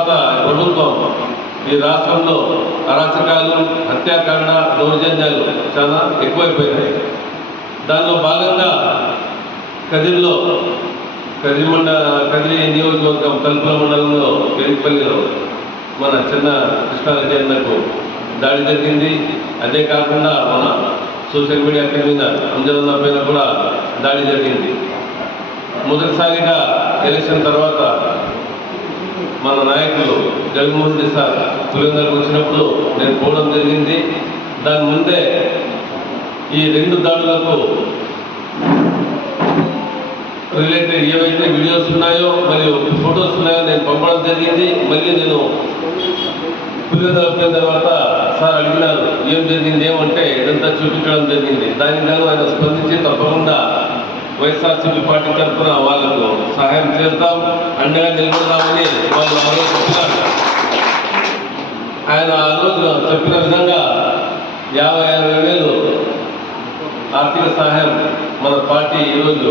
తర్వాత ప్రభుత్వం ఈ రాష్ట్రంలో అరాచకాలు హత్యాకాండ దౌర్జన్యాలు చాలా ఎక్కువైపోయినాయి. దానిలో భాగంగా కదిరిలో కదిరి మండ కదిరి నియోజకవర్గం కల్పన మండలంలో పెరిగిపల్లిలో మన చిన్న కృష్ణారెడ్డి అన్నకు దాడి జరిగింది. అదే కాకుండా మన సోషల్ మీడియా మీద అంజనన్న పైన కూడా దాడి జరిగింది. మొదటిసారిగా ఎలక్షన్ తర్వాత మన నాయకులు జగన్మోహన్ రెడ్డి సార్ పులివెందులకు వచ్చినప్పుడు నేను పోవడం జరిగింది. దాని ముందే ఈ రెండు దాడులకు రిలేటెడ్ ఏవైతే వీడియోస్ ఉన్నాయో మరియు ఫొటోస్ ఉన్నాయో నేను పంపడం జరిగింది. మళ్ళీ నేను పులివెందులకు వచ్చిన తర్వాత సార్ అడిగినారు ఏం జరిగింది? ఏమంటే ఇదంతా చూపించడం జరిగింది. దానికి గాను ఆయన స్పందించి తప్పకుండా వైఎస్ఆర్సీపీ పార్టీ తరఫున వాళ్ళకు సహాయం చేస్తాం అండగా నిలబడదామని వాళ్ళు ఆ రోజు చెప్పినారు. ఆయన ఆ రోజు చెప్పిన విధంగా యాభై అరవై వేలు ఆర్థిక సహాయం మన పార్టీ ఈరోజు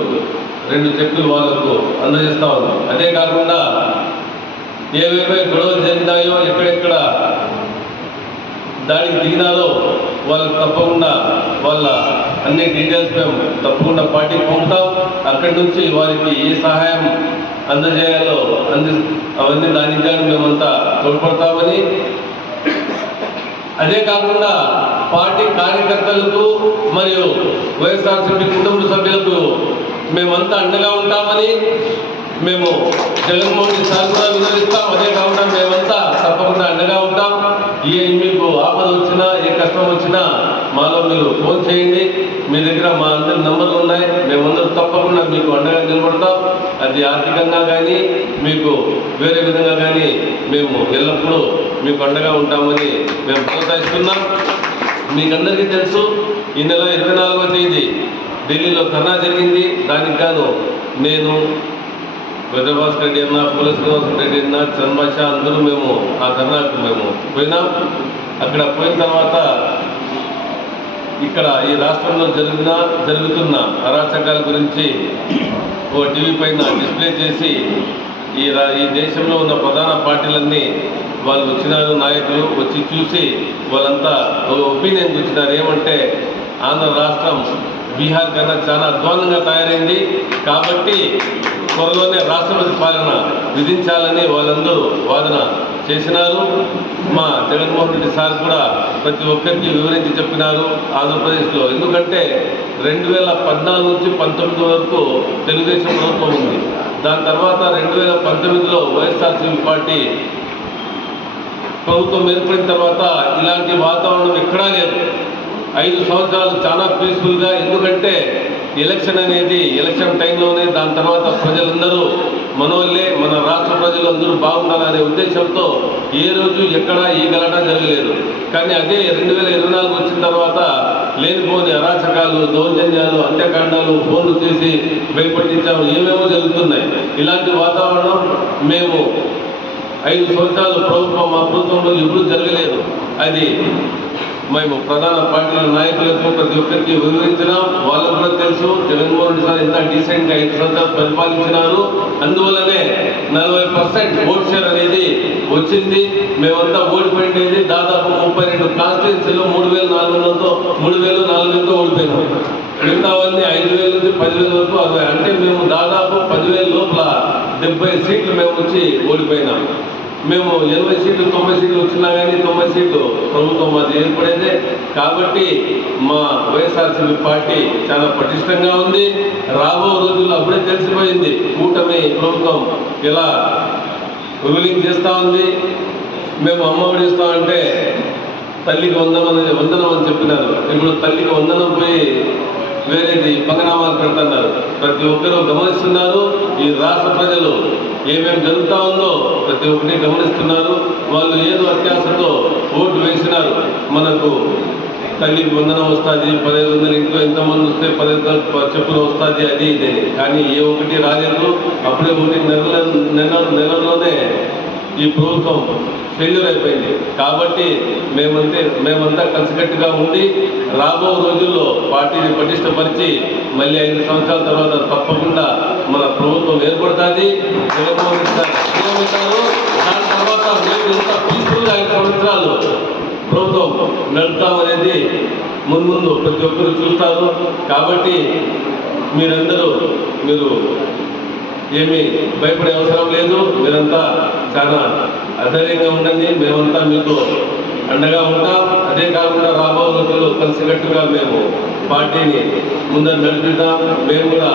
రెండు చెక్కులు వాళ్ళకు అందజేస్తా ఉన్నాం అదే కాకుండా ఏవేవే గొడవలు జరిగినాయో ఎక్కడెక్కడ దాడికి దిగినారో వాళ్ళకి తప్పకుండా వాళ్ళ అన్ని డీటెయిల్స్ మేము తప్పకుండా పార్టీకి పంపుతాం అక్కడి నుంచి వారికి ఏ సహాయం అందజేయాలో అంది అవన్నీ దానించాలని మేమంతా తోడ్పడతామని. అదే కాకుండా పార్టీ కార్యకర్తలకు మరియు వైఎస్ఆర్సీపీ కుటుంబ సభ్యులకు మేమంతా అండగా ఉంటామని మేము జగన్మోహన్ సార్ కూడా వివరిస్తాం. అదే కాకుండా మేమంతా తప్పకుండా అండగా ఉంటాం. ఏ మీకు ఆపద వచ్చినా ఏ కష్టం వచ్చినా మాలో మీరు ఫోన్ చేయండి. మీ దగ్గర మా అందరి నెంబర్లు ఉన్నాయి. మేమందరం తప్పకుండా మీకు అండగా నిలబడతాం. అది ఆర్థికంగా కానీ మీకు వేరే విధంగా కానీ మేము ఎల్లప్పుడూ మీకు అండగా ఉంటామని మేము ప్రోత్సహిస్తున్నాం. మీకందరికీ తెలుసు ఈ నెల ఇరవై నాలుగవ తేదీ ఢిల్లీలో ధర్నా జరిగింది. దానికి గాను నేను వెదభాస్కర్ రెడ్డి అన్న పుల రెడ్డి అన్న చంద్రభాష అందరూ మేము ఆ ధర్నాకు మేము పోయినాం. అక్కడ పోయిన తర్వాత ఇక్కడ ఈ రాష్ట్రంలో జరిగిన జరుగుతున్న అరాచకాల గురించి ఓ టీవీ పైన డిస్ప్లే చేసి ఈ రా ఈ దేశంలో ఉన్న ప్రధాన పార్టీలన్నీ వాళ్ళు వచ్చినారు నాయకులు వచ్చి చూసి వాళ్ళంతా ఒపీనియన్ వచ్చినారు. ఏమంటే ఆంధ్ర రాష్ట్రం బీహార్ కన్నా చాలా అధ్వానంగా తయారైంది. కాబట్టి త్వరలోనే రాష్ట్రపతి పాలన విధించాలని వాళ్ళందరూ వాదన చేసినారు. మా జగన్మోహన్ రెడ్డి సార్ కూడా ప్రతి ఒక్కరికి వివరించి చెప్పినారు ఆంధ్రప్రదేశ్లో. ఎందుకంటే రెండు వేల పద్నాలుగు నుంచి పంతొమ్మిది వరకు తెలుగుదేశం ప్రభుత్వం ఉంది. దాని తర్వాత రెండు వేల పంతొమ్మిదిలో వైఎస్ఆర్సీపీ పార్టీ ప్రభుత్వం ఏర్పడిన తర్వాత ఇలాంటి వాతావరణం ఎక్కడా లేదు. ఐదు సంవత్సరాలు చాలా పీస్ఫుల్గా ఎందుకంటే ఎలక్షన్ అనేది ఎలక్షన్ టైంలోనే దాని తర్వాత ప్రజలందరూ మనోళ్ళే మన రాష్ట్ర ప్రజలు అందరూ బాగుండాలనే ఉద్దేశంతో ఏ రోజు ఎక్కడ ఏ గలట జరగలేదు. కానీ అదే రెండు వేల ఇరవై నాలుగు వచ్చిన తర్వాత లేనిపోని అరాచకాలు దౌర్జన్యాలు అంత్యకాండాలు ఫోన్లు చేసి భయపట్టించాము ఏమేమో జరుగుతున్నాయి. ఇలాంటి వాతావరణం మేము ఐదు సంవత్సరాలు ప్రభుత్వం మా ప్రభుత్వంలో ఎప్పుడూ జరగలేదు. అది మేము ప్రధాన పార్టీల నాయకులకు ప్రతి ఒక్కరికి వివరించినాం వాళ్ళకు కూడా తెలుసు. జగన్మోహన్ రెడ్డి సార్ ఎంత డీసెంట్గా ఐదు సంవత్సరాలు పరిపాలించినారు. అందువల్లనే నలభై పర్సెంట్ ఓట్ షేర్ అనేది వచ్చింది. మేమంతా ఓడిపోయిండేది దాదాపు ముప్పై రెండు కాన్స్టిట్యున్సీలో మూడు వేల నాలుగు వందలతో మూడు వేలు నాలుగు వేలతో ఓడిపోయినాం. మిగతావన్నీ ఐదు వేల నుంచి పదివేల వరకు అరవై అంటే మేము దాదాపు పదివేల లోపల డెబ్బై సీట్లు మేము వచ్చి ఓడిపోయినాం. మేము ఎనభై సీట్లు తొంభై సీట్లు వచ్చినా కానీ తొంభై సీట్లు ప్రభుత్వం అది ఏర్పడేదే. కాబట్టి మా వైఎస్ఆర్సీపీ పార్టీ చాలా పటిష్టంగా ఉంది. రాబో రోజుల్లో అప్పుడే తెలిసిపోయింది. కూటమి ప్రభుత్వం ఇలా రూలింగ్ చేస్తూ ఉంది. మేము అమ్మఒడి ఇస్తామంటే తల్లికి వందనం వందనం అని చెప్పినారు. ఇప్పుడు తల్లికి వందనం పోయి వేరేది పంగనామాలు పెడుతున్నారు. ప్రతి ఒక్కరూ గమనిస్తున్నారు. ఈ రాష్ట్ర ప్రజలు ఏమేమి జరుగుతా ఉందో ప్రతి ఒక్కటి గమనిస్తున్నారు. వాళ్ళు ఏదో అత్యాశతో ఓటు వేసినారు. మనకు తల్లికి వందనం వస్తుంది పదహైదు వందలు ఇంట్లో ఎంతమంది వస్తే పదహైదు చెప్పున చెప్పులు వస్తుంది అది ఇది కానీ ఏ ఒకటి రాలేదు. అప్పుడే ఒకటి నెల నెల నెలలోనే ఈ ప్రభుత్వం ఫెయిల్యూర్ అయిపోయింది. కాబట్టి మేమంతే మేమంతా కలిసికట్టుగా ఉండి రాబో రోజుల్లో పార్టీని పటిష్టపరిచి మళ్ళీ ఐదు సంవత్సరాల తర్వాత తప్పకుండా మన ప్రభుత్వం ఏర్పడుతుంది. జగన్మోహన్ దాని తర్వాత మేము ఎంత పీస్ఫుల్గా ఐదు సంవత్సరాలు ప్రభుత్వం నడుపుతామనేది మున్ముందు ప్రతి ఒక్కరు చూస్తారు. కాబట్టి మీరందరూ మీరు ఏమీ భయపడే అవసరం లేదు. మీరంతా చాలా అధైర్యంగా ఉంటుంది మేమంతా మీకు అండగా ఉంటాం. అదే కాకుండా రాబో రోజుల్లో కలిసికట్టుగా మేము పార్టీని ముందర నడిపిద్దాం. మేము కూడా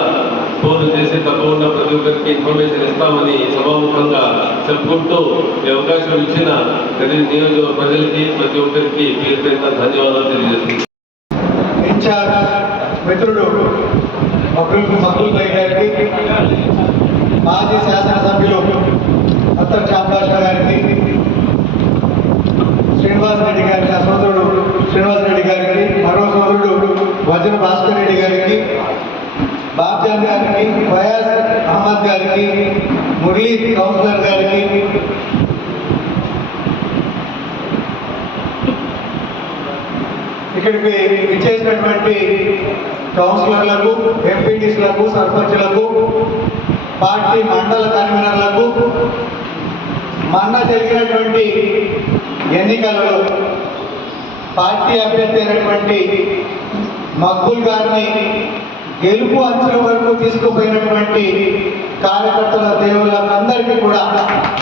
ఫోన్ చేసి తప్పకుండా ప్రతి ఒక్కరికి ఇన్ఫర్మేషన్ ఇస్తామని సభాముఖంగా చెప్పుకుంటూ ఈ అవకాశం ఇచ్చిన ప్రతి నియోజకవర్గ ప్రజలకి ప్రతి ఒక్కరికి పేరు పేరున ధన్యవాదాలు తెలియజేస్తున్నాను మిత్రుడు అబ్దుల్ గారికి మాజీ శాసనసభ్యులు అత్తర్ చాంబాషా గారికి శ్రీనివాస్ రెడ్డి గారి నా సోదరుడు శ్రీనివాస్ రెడ్డి గారికి మరో సోదరుడు వజన భాస్కర్ రెడ్డి గారికి బాబ్జాన్ గారికి ఫయాజ్ అహ్మద్ గారికి మురళీ కౌన్సిలర్ గారికి ఇక్కడికి ఇచ్చేసినటువంటి కౌన్సిలర్లకు ఎంపీటీసీలకు సర్పంచ్లకు పార్టీ మండల కన్వీనర్లకు మొన్న జరిగినటువంటి ఎన్నికలలో పార్టీ అభ్యర్థి అయినటువంటి మక్బుల్ గారిని గెలుపు అంచుల వరకు తీసుకుపోయినటువంటి కార్యకర్తల దేవుళ్ళందరికీ కూడా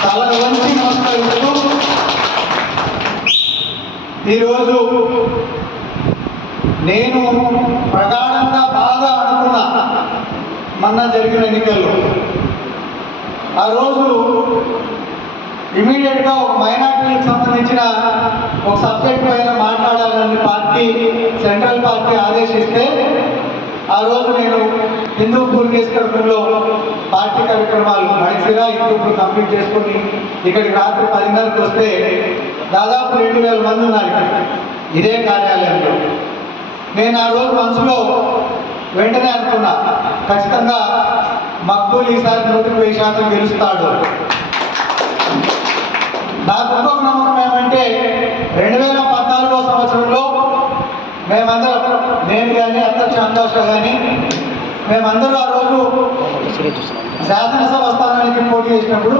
తల వంచి నమస్కరిస్తూ ఈరోజు నేను ప్రగాఢంగా బాగా అనుకున్నా మొన్న జరిగిన ఎన్నికల్లో ఆ రోజు ఇమీడియట్గా ఒక మైనార్టీలకు సంబంధించిన ఒక సబ్జెక్ట్ పైన మాట్లాడాలని పార్టీ సెంట్రల్ పార్టీ ఆదేశిస్తే ఆ రోజు నేను హిందూపూర్ నియోజకవర్గంలో పార్టీ కార్యక్రమాలు మడిసిరా హిందూపూర్ కంప్లీట్ చేసుకుని ఇక్కడికి రాత్రి పదిన్నరకు వస్తే దాదాపు రెండు వేల మంది ఉన్నారు ఇదే కార్యాలయంలో. నేను ఆ రోజు మనసులో వెంటనే అనుకున్నా ఖచ్చితంగా మక్బూల్ ఈసారి నూటికి వెయ్యి శాతం గెలుస్తాడు. నాకు ఇంకొక నమ్మకం ఏమంటే రెండు వేల పద్నాలుగో సంవత్సరంలో మేమందరం నేను కానీ అత్త చందోష కానీ మేమందరూ ఆ రోజు శాసనసభ స్థానానికి పోటీ చేసినప్పుడు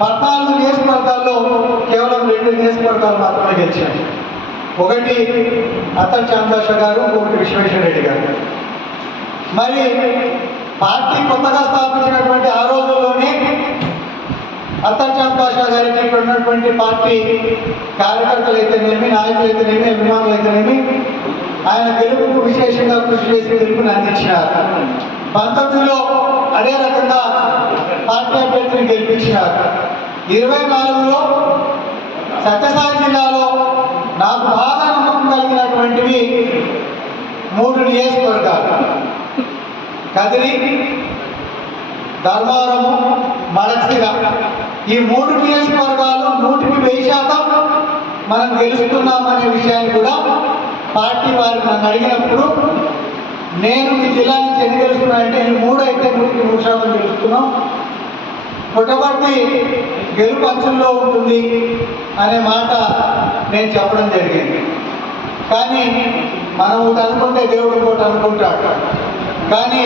పద్నాలుగు నియోజకవర్గాల్లో కేవలం రెండు నియోజకవర్గాలు మాత్రమే గెలిచాం. ఒకటి అత్తర్ చంద్రశ గారు ఒకటి విశ్వేశ్వర రెడ్డి గారు. మరి పార్టీ కొత్తగా స్థాపించినటువంటి ఆ రోజుల్లోనే అత్తర్ చాంద్ గారికి ఇక్కడ ఉన్నటువంటి పార్టీ కార్యకర్తలు అయితేనేమి నాయకులు అయితేనేమి అభిమానులు అయితేనేమి ఆయన గెలుపుకు విశేషంగా కృషి చేసి గెలుపుని అందించినారు. పంతొమ్మిదిలో అదే రకంగా పార్టీ అభ్యర్థిని గెలిపించినారు. ఇరవై నాలుగులో సత్యసాయి జిల్లాలో నాకు బాగా నమ్మకం కలిగినటువంటివి మూడు నియోజకవర్గాలు. కదిరి ధర్మవరము మడక్సిర ఈ మూడు నియోజకవర్గాలు నూటికి వెయ్యి శాతం మనం గెలుస్తున్నామనే విషయాన్ని కూడా పార్టీ వారు నన్ను అడిగినప్పుడు నేను మీ జిల్లా నుంచి ఎన్ని గెలుస్తున్నానంటే నేను మూడు అయితే నూటికి మూడు శాతం గెలుస్తున్నాం. పుట్టబట్టి గెలుపు అంచుల్లో ఉంటుంది అనే మాట నేను చెప్పడం జరిగింది. కానీ మనం ఒకటి అనుకుంటే దేవుడు ఇంకోటి అనుకుంటాడు. కానీ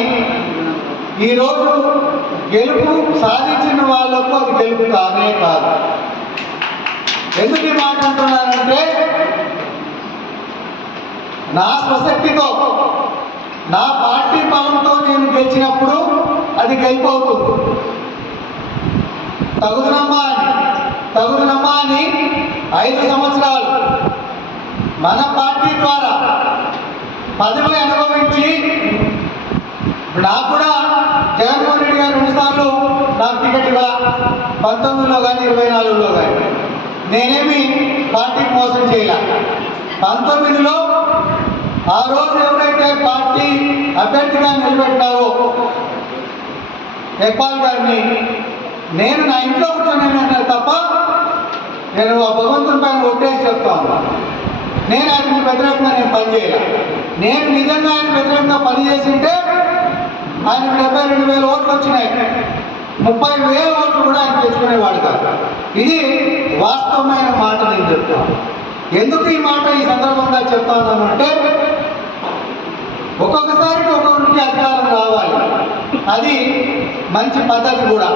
ఈరోజు గెలుపు సాధించిన వాళ్ళకు అది గెలుపు కానే కాదు. ఎందుకు ఈ మాట అంటున్నానంటే నా స్వశక్తితో నా పార్టీ బలంతో నేను గెలిచినప్పుడు అది గెలుపు అవుతుంది తగుదనమ్మా అని తగుదనమ్మా అని ఐదు సంవత్సరాలు మన పార్టీ ద్వారా పదవి అనుభవించి నాకు కూడా జగన్మోహన్ రెడ్డి గారు రెండుసార్లు నాకు టికెట్ ఇవ్వాల? పంతొమ్మిదిలో కానీ ఇరవై నాలుగులో కానీ. నేనేమి పార్టీకి మోసం చేయాల? పంతొమ్మిదిలో ఆ రోజు ఎవరైతే పార్టీ అభ్యర్థిగా నిలబెట్టారో ఎక్బాల్ గారిని నేను నా ఇంట్లో కూర్చొని తప్ప నేను ఆ భగవంతుని పైన ఒట్టేసి చెప్తాను నేను ఆయనకు వ్యతిరేకంగా నేను పనిచేయాలి. నేను నిజంగా ఆయన వ్యతిరేకంగా పనిచేసింటే ఆయనకు డెబ్బై రెండు వేల ఓట్లు వచ్చినాయి. ముప్పై వేల ఓట్లు కూడా ఆయన తెచ్చుకునేవాడు కాదు. ఇది వాస్తవమైన మాట నేను చెప్తాను ఎందుకు ఈ మాట ఈ సందర్భంగా చెప్తాను అంటే ఒక్కొక్కసారికి ఒక్కొక్కరికి అధికారం రావాలి. అది మంచి పద్ధతి కూడా.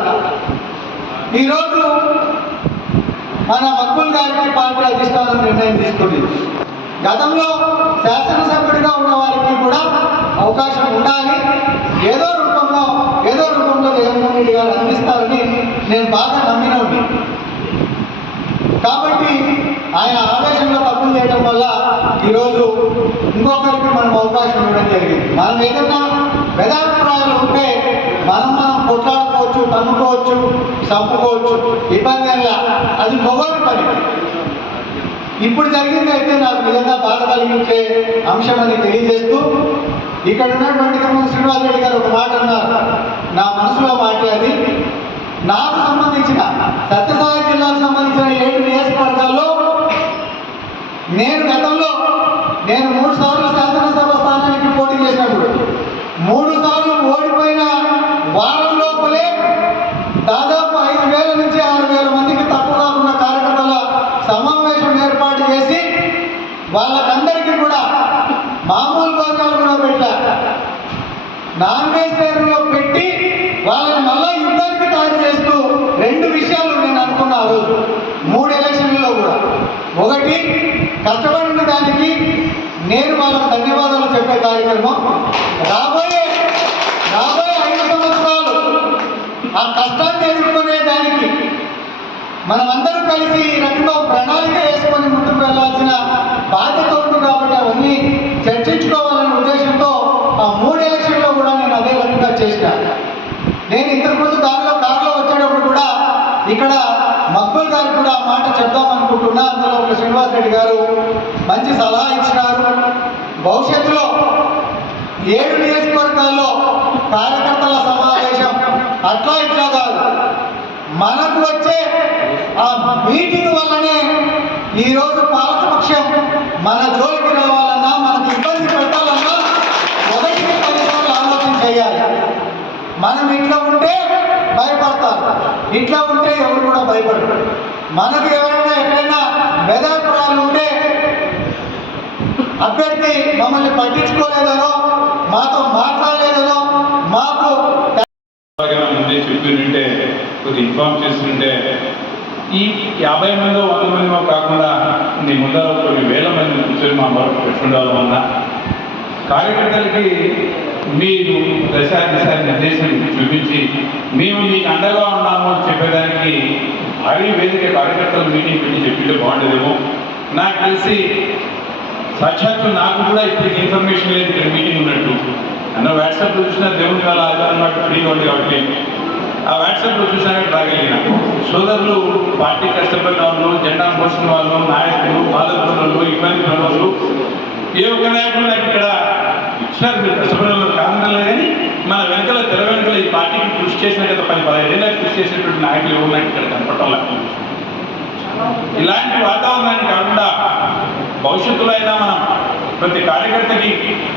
ఈరోజు మన మక్కుల్ గారికి పార్టీ అధిష్టానం నిర్ణయం తీసుకుంది. గతంలో శాసనసభ్యుడిగా ఉన్న వారికి కూడా అవకాశం ఉండాలి. ఏదో రూపంలో ఏదో రూపంలో జగన్మోహన్ రెడ్డి గారు అందిస్తారని నేను బాగా నమ్మిన కాబట్టి ఆయన ఆవేశంలో తప్పులు చేయడం వల్ల ఈరోజు ఇంకొకరికి మనం అవకాశం ఇవ్వడం జరిగింది. మనం ఏదైనా భేదాభిప్రాయాలు ఉంటే మనం మనం కొట్లాడుకోవచ్చు తమ్ముకోవచ్చు చంపుకోవచ్చు ఇబ్బంది అది మొగోని పని. ఇప్పుడు జరిగింది అయితే నాకు నిజంగా బాధ కలిగించే అంశం అని తెలియజేస్తూ ఇక్కడ ఉన్నటువంటి తిరుమల శ్రీనివాస్ రెడ్డి గారు ఒక మాట అన్నారు. నా మనసులో మాట అది. నాకు సంబంధించిన సత్యసాయి జిల్లాకు సంబంధించిన ఏడు నియోజకవర్గాల్లో నేను గతంలో నేను మూడు సార్లు శాసనసభ స్థానానికి పోటీ చేసినప్పుడు మూడు సార్లు ఓడిపోయిన వారం లోపలే దాదాపు ఐదు వేల నుంచి ఆరు వేల మందికి తక్కువగా ఉన్న కార్యకర్తల సమావేశం ఏర్పాటు చేసి వాళ్ళకందరికీ కూడా మామూలు భోజనాలు కూడా పెట్టా నాన్ వెజిటేరియన్లో పెట్టి వాళ్ళని మళ్ళా యుద్ధానికి తయారు చేస్తూ రెండు విషయాలు నేను అనుకున్నా ఆ రోజు. మూడు ఎలక్షన్లలో కూడా. ఒకటి కష్టపడిన దానికి నేను వాళ్ళకు ధన్యవాదాలు చెప్పే కార్యక్రమం. రాబోయే రాబోయే ఐదు సంవత్సరాలు ఆ కష్టాన్ని ఎదుర్కొనే దానికి మనమందరం కలిసి ఈ రకంగా ప్రణాళిక వేసుకొని ముందుకు వెళ్ళాల్సిన బాధ్యత ఉంది కాబట్టి అవన్నీ చర్చించుకోవాలనే ఉద్దేశంతో ఆ మూడు నేను చేసిన. నేను ఇంతకు ముందు దారిలో కారులో వచ్చేటప్పుడు కూడా ఇక్కడ మక్బుల్ గారికి కూడా ఆ మాట చెప్దాం అనుకుంటున్నా. అందులో ఒక శ్రీనివాస్ రెడ్డి గారు మంచి సలహా ఇచ్చినారు. భవిష్యత్తులో ఏడు నియోజకవర్గాల్లో కార్యకర్తల సమావేశం అట్లా ఇట్లా కాదు. మనకు వచ్చే ఆ మీటింగ్ వల్లనే ఈరోజు పాలకపక్షం మన జోలికి రావాలన్నా మనకు ఇబ్బంది పెట్టాలన్నా మొదటి ఆలోచన చేయాలి. మనం ఇట్లా ఉంటే భయపడతారు. ఇట్లా ఉంటే ఎవరు కూడా భయపడరు. మనకు ఎవరైనా ఎక్కడైనా భేదాభిప్రాయాలు ఉంటే అభ్యర్థి మమ్మల్ని పట్టించుకోలేదనో మాతో మాట్లాడలేదనో మాకు ముందే చెప్పినట్టే కొద్దిగా ఇన్ఫార్మ్ చేస్తుంటే ఈ యాభై మంది వంద మంది కాకుండా నీ ముందర కొన్ని వేల మంది కూర్చొని మా వరకు పెట్టుండడం కార్యకర్తలకి మీరు దశ దిశ నిర్దేశం చూపించి మేము మీకు అండగా ఉన్నాము అని చెప్పేదానికి అవి వేదిక కార్యకర్తలు మీటింగ్ పెట్టి చెప్పింటే బాగుండేదేమో. నాకు తెలిసి సాక్షాత్తు నాకు కూడా ఇప్పటికి ఇన్ఫర్మేషన్ లేదు ఇక్కడ మీటింగ్ ఉన్నట్టు. అన్న వాట్సాప్లో చూసిన దేవుని కాల ఆధారం నాకు ఫ్రీగా ఉంది కాబట్టి. ఆ వాట్సాప్లో చూసాక రాగలిగిన. సోదరులు పార్టీ కష్టపడిన వాళ్ళు జెండా పోసిన వాళ్ళు నాయకులు బాధపడుతున్నారు ఇబ్బంది పడిన వాళ్ళు ఏ ఒక్క నాయకుడు నాకు ఇక్కడ సార్ మీరు కష్టపడే కారణంలో కానీ మన వెనకల తెర వెనకల ఈ పార్టీకి కృషి చేసిన గత పది పదిహేను కృషి చేసినటువంటి నాయకులు ఎవరు నాకు ఇక్కడ కనపడటం ఇలాంటి వాతావరణాన్ని కాకుండా భవిష్యత్తులో అయినా మనం ప్రతి కార్యకర్తకి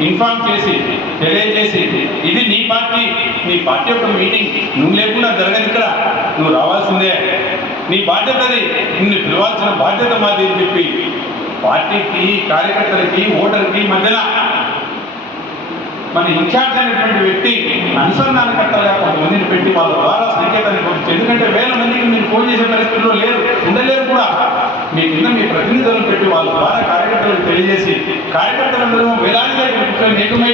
ఇన్ఫార్మ్ చేసి తెలియజేసి ఇది నీ పార్టీ నీ పార్టీ యొక్క మీటింగ్ నువ్వు లేకుండా జరగదు ఇక్కడ నువ్వు రావాల్సిందే. నీ బాధ్యత అది నిన్ను పిలవాల్సిన బాధ్యత మాది అని చెప్పి పార్టీకి కార్యకర్తలకి ఓటర్కి మధ్యన మన ఇన్ఛార్జ్ అనేటువంటి వ్యక్తి అనుసంధానకర్తలుగా కొంతమందిని పెట్టి వాళ్ళ ద్వారా సంకేతాన్ని పంపించి ఎందుకంటే వేల మందికి మీరు ఫోన్ చేసే పరిస్థితుల్లో లేరు ఉండలేరు కూడా. మీ కింద మీ ప్రతినిధులను పెట్టి వాళ్ళ ద్వారా కార్యకర్తలకు తెలియజేసి కార్యకర్తలందరూ వేలాదిగా ఇక్కడ కూర్చొని ఏకమై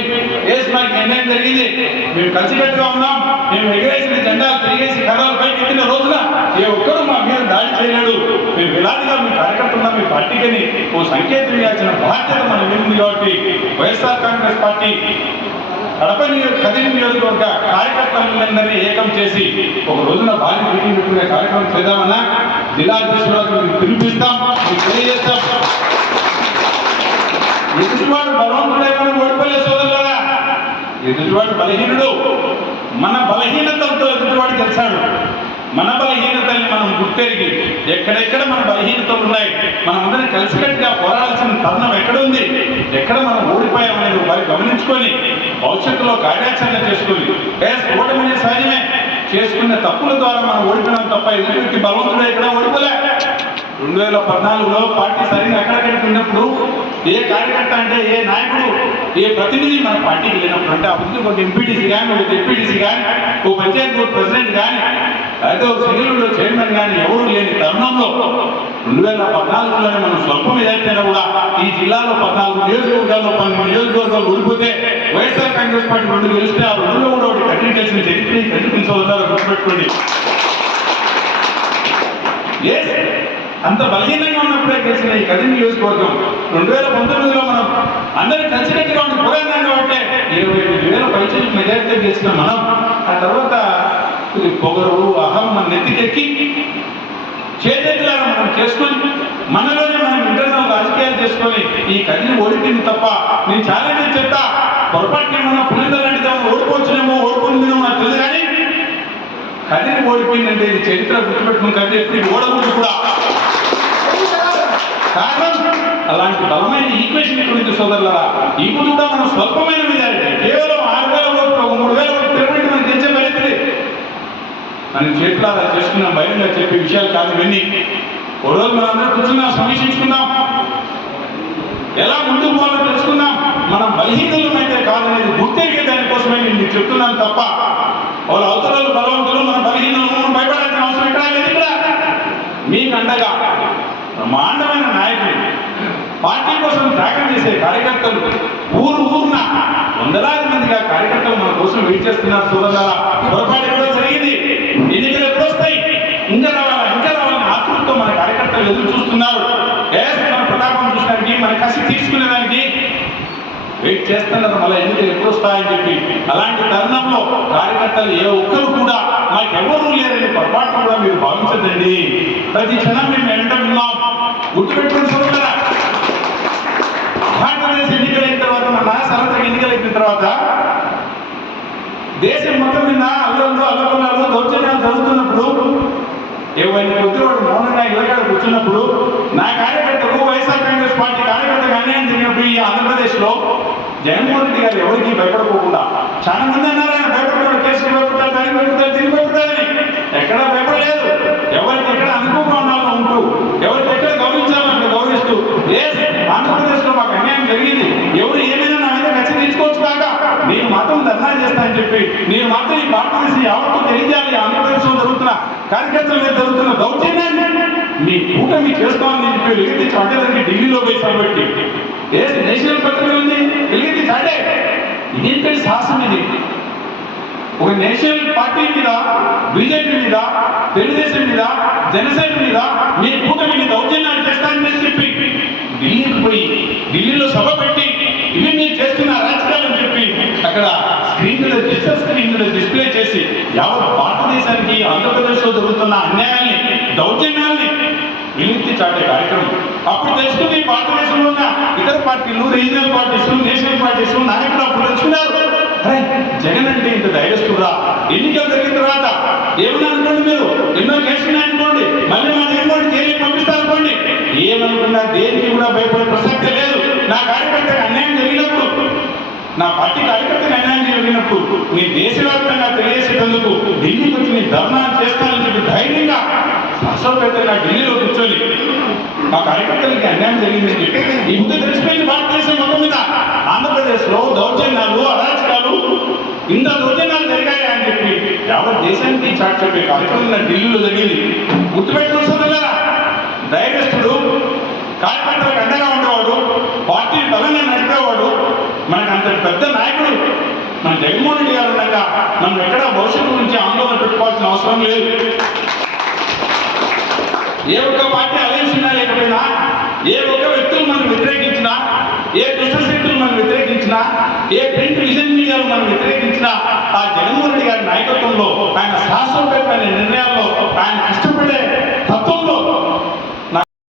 ఏస్ మాకు నిర్ణయం జరిగింది. మేము కలిసికట్టుగా ఉన్నాం. మేము ఎగరేసిన జెండాలు తిరిగేసి కథలు పైకి ఎత్తిన రోజున ఏ ఒక్కరూ మా మీద దాడి చేయలేడు. మేము వేలాదిగా మీ కార్యకర్తలున్నా మీ పార్టీకి ఓ సంకేతం ఇవ్వాల్సిన బాధ్యత మన మీద ఉంది కాబట్టి YSR Congress party Kadapa Kadiri నియోజకవర్గ కార్యకర్తలందరినీ ఏకం చేసి ఒక రోజున భారీ మీటింగ్ పెట్టుకునే కార్యక్రమం చేద్దామన్నా జిల్లా అధ్యక్షులకు పిలిపిస్తాం తెలియజేస్తాం. ఎదుటివాడు బలవంతుడేమని ఓడిపోయే సోదరులరా ఎదుటివాడు బలహీనుడు మన బలహీనతలతో ఎదుటివాడు గెలిచాడు. మన బలహీనతల్ని మనం గుర్తెరిగి ఎక్కడెక్కడ మన బలహీనతలు ఉన్నాయి మనమందరం కలిసికట్టుగా పోరాడాల్సిన తరుణం ఎక్కడ ఉంది ఎక్కడ మనం ఓడిపోయామనేది వారి గమనించుకొని భవిష్యత్తులో కార్యాచరణ చేసుకుని ఎస్ ఓటమనే సహజమే చేసుకున్న తప్పుల ద్వారా మనం ఓడిపోయినాం తప్ప ఎదుటి బలవంతుడు ఎక్కడ ఓడిపోలే. రెండు వేల పద్నాలుగులో పార్టీ సరిగ్గా అక్కడక్కడికి ఉన్నప్పుడు ఏ కార్యకర్త అంటే ఏ నాయకుడు ఏ ప్రతినిధి మన పార్టీకి లేనప్పుడు అంటే అప్పుడు ఒక ఎంపీటీసీ కానీ ఒక డిప్యూటీసీ కానీ ఓ పంచాయతీ బోర్డు ప్రెసిడెంట్ కానీ అయితే ఒక సింగిల్ చైర్మన్ కానీ ఎవరు లేని తరుణంలో రెండు వేల పద్నాలుగులోనే మనం స్వల్పం ఏదైతేనే కూడా ఈ జిల్లాలో పద్నాలుగు నియోజకవర్గాల్లో పన్నెండు నియోజకవర్గాలు ఓడిపోతే వైఎస్ఆర్ కాంగ్రెస్ పార్టీ రెండు గెలిస్తే ఆ రెండులో కూడా ఒకటి కఠిన చేసిన చరిత్రని కనిపించవద్దారో గుర్తుపెట్టుకోండి అంత బలహీనంగా ఉన్నప్పుడే గెలిచిన ఈ కఠిన నియోజకవర్గం. రెండు వేల పంతొమ్మిదిలో మనం అందరం కలిసినట్టుగా ఉండి పురాణంగా ఉంటే ఇరవై ఐదు వేల పైచలకు మెజార్టీ గెలిచిన మనం ఆ తర్వాత ఇది పొగరు అహం మన నెత్తికెక్కి చేతులారా మనం చేసుకొని మనలోనే మనం ఇంటర్నల్ రాజకీయాలు చేసుకొని ఈ కదిని ఓడిపోయింది తప్ప నేను చాలా చెప్తా పొరపాటు ఏమన్నా పులిందలు అంటే ఓడిపోవచ్చునేమో ఓడిపోయిందేమో నాకు తెలియదు కానీ కదిలి ఓడిపోయిందంటే ఇది చరిత్ర గుర్తుపెట్టుకుని కదిరి ఎప్పుడు ఓడకూడదు కూడా. కారణం అలాంటి బలమైన ఈక్వేషన్ ఇక్కడ ఉంది సోదరులరా? ఇప్పుడు కూడా మనం స్వల్పమైన మెజారిటీ కేవలం ఆరు వేల మూడు వేల ఓట్లు తిరగబెట్టి మనం గెలిచే పరిస్థితి మనం చేతులారా చేసుకున్నాం భయంగా చెప్పే విషయాలు కాదు ఇవన్నీ. ఓ రోజు మనందరూ కూర్చున్నాం సమీక్షించుకుందాం. ఎలా ముందుకు పోవాలో తెలుసుకుందాం. మనం బలహీనమైతే కాదనేది గుర్తెరిగే దానికోసమే నేను మీకు చెప్తున్నాను తప్ప. వాళ్ళ అవతరాలు బలవంతులు మన బలహీనలు మనం భయపడాల్సిన అవసరం ఎక్కడా లేదు ఇక్కడ. మీకు అండగా బ్రహ్మాండమైన నాయకులు. పార్టీ కోసం త్యాగం చేసే కార్యకర్తలు. ఊరు ఊరున వందలాది మందిగా కార్యకర్తలు మన కోసం వెయిట్ చేస్తున్నారు. సోదరులారా పొరపాటు కూడా జరిగింది. ఎన్నికలు ఎప్పుడు వస్తాయి ఇంకా రావాలా ఇంకా రావాలని ఆతృతతో మన కార్యకర్తలు ఎదురు చూస్తున్నారు. మన ప్రతాపం చూసడానికి మన కసి తీసుకునేదానికి వెయిట్ చేస్తున్నారు. మళ్ళీ ఎన్నికలు ఎప్పుడు వస్తాయని చెప్పి. అలాంటి తరుణంలో కార్యకర్తలు ఏ ఒక్కరు కూడా మాకు ఎవరు లేరని పొరపాటు కూడా మీరు భావించదండి ప్రతి క్షణం మేము వెంట ఉన్నాం. గుర్తుపెట్టుకుని భారతదేశ ఎన్నికలైన తర్వాత మన సరస్వతి ఎన్నికలైన తర్వాత దేశం మొత్తం మీద అల్లర్లు అల్లకొల్లాలు దౌర్జన్యాలు జరుగుతున్నప్పుడు ఏవైనా ఉద్యోగుడు మౌనంగా ఇళ్ళకాడ కూర్చున్నప్పుడు నా కార్యకర్తకు వైఎస్ఆర్ కాంగ్రెస్ పార్టీ కార్యకర్తకు అన్యాయం జరిగినప్పుడు ఈ ఆంధ్రప్రదేశ్లో జగన్మోహన్ రెడ్డి గారు ఎవరికి భయపడకోకుండా చాలా మంది అన్నారు ఆయన భయపడతాడు కేసుకు భయపడతారు దానికి భయపడతారు దీనికి భయపడతారని ఎక్కడా భయపడలేదు. ఎవరికి ఎక్కడ అనుకోకుండా ఉంటూ ఎవరికి ఎక్కడ గౌరవించాలంటే గౌరవిస్తూ లేదు ఆంధ్రప్రదేశ్లో మాకు అన్యాయం జరిగింది ఎవరు నేను మాత్రం ధర్నా చేస్తానని చెప్పి నేను మాత్రం ఈ భారతదేశం యావత్తు తెలియజేయాలి. ఆంధ్రప్రదేశ్లో జరుగుతున్న కార్యకర్తల మీద జరుగుతున్న దౌర్జన్యాన్ని మీ కూటమి చేస్తామని చెప్పి వెలిగితే చాటేదానికి ఢిల్లీలో పోయి సభపెట్టి ఏ నేషనల్ పత్రిక ఉంది? వెలిగితే చాటే ఇదేంటే శాసనం ఇది? ఒక నేషనల్ పార్టీ మీద బీజేపీ మీద తెలుగుదేశం మీద జనసేన మీద మీ కూటమి మీద దౌర్జన్యాలు చేస్తానని చెప్పి ఢిల్లీకి పోయి ఢిల్లీలో సభ పెట్టి ఇవి మీరు చేస్తున్న రాజకీయాలు ఇక్కడ అక్కడ డిజిటల్ స్క్రీన్లు డిస్ప్లే చేసి యావత్ భారతదేశానికి ఆంధ్రప్రదేశ్లో జరుగుతున్న అన్యాయాన్ని దౌర్జన్యాల్ని విముక్తి చాటే కార్యక్రమం. అప్పుడు తెలుసుకుని భారతదేశంలో ఉన్న ఇతర పార్టీలు రీజనల్ పార్టీస్ నేషనల్ పార్టీస్ నాయకులు అప్పుడు తెలుసుకున్నారు. అరే జగన్ అంటే ఇంత ధైర్యస్తురా ఎన్నికలు జరిగిన తర్వాత ఏమన్నా అనుకోండి మీరు? ఎన్నో కేసులు అనుకోండి. మళ్ళీ మన జగన్మోహన్ జైలుకి పంపిస్తారు అనుకోండి. ఏమనుకున్నా దేనికి కూడా భయపడే ప్రసక్తే లేదు. నా కార్యకర్తకు అన్యాయం జరిగినప్పుడు నా పార్టీ కార్యకర్తకు అన్యాయం జరిగినప్పుడు మీ దేశవ్యాప్తంగా తెలియజేసేటందుకు ఢిల్లీకి వచ్చి నీ ధర్నా చేస్తానని చెప్పి ధైర్యంగా అసోపేతంగా ఢిల్లీలో కూర్చొని మా కార్యకర్తలకి అన్యాయం జరిగింది ఇంత తెలిసిపోయింది భారతదేశం మొత్తం మీద. ఆంధ్రప్రదేశ్లో దౌర్జన్యాలు అరాచకాలు ఇంత దౌర్జన్యాలు జరిగాయి అని చెప్పి యావత్ దేశానికి చాట్ చెప్పే కార్యక్రమం ఢిల్లీలో జరిగింది. గుర్తుపెట్టుకుని సోదరులారా ధైర్యస్తుడు కార్యకర్తలకు అండగా ఉండేవాడు పార్టీని బలంగా నడిపేవాడు మనకు అంత పెద్ద నాయకుడు మన జగన్మోహన్ రెడ్డి గారు ఉండగా మనం ఎక్కడ భవిష్యత్తు గురించి ఆందోళన పెట్టుకోవాల్సిన అవసరం లేదు. ఏ ఒక్క పార్టీ అలయన్స్ ఉన్నా లేకపోయినా ఏ ఒక్క వ్యక్తులు మనం వ్యతిరేకించినా ఏ దుష్ట శక్తులు మనం వ్యతిరేకించినా ఏ ప్రింట్ విజన్ మీడియాలు మనం వ్యతిరేకించినా ఆ జగన్మోహన్ రెడ్డి గారి నాయకత్వంలో ఆయన సాహసోపేతమైన నిర్ణయాల్లో ఆయన కష్టపడే తత్వంలో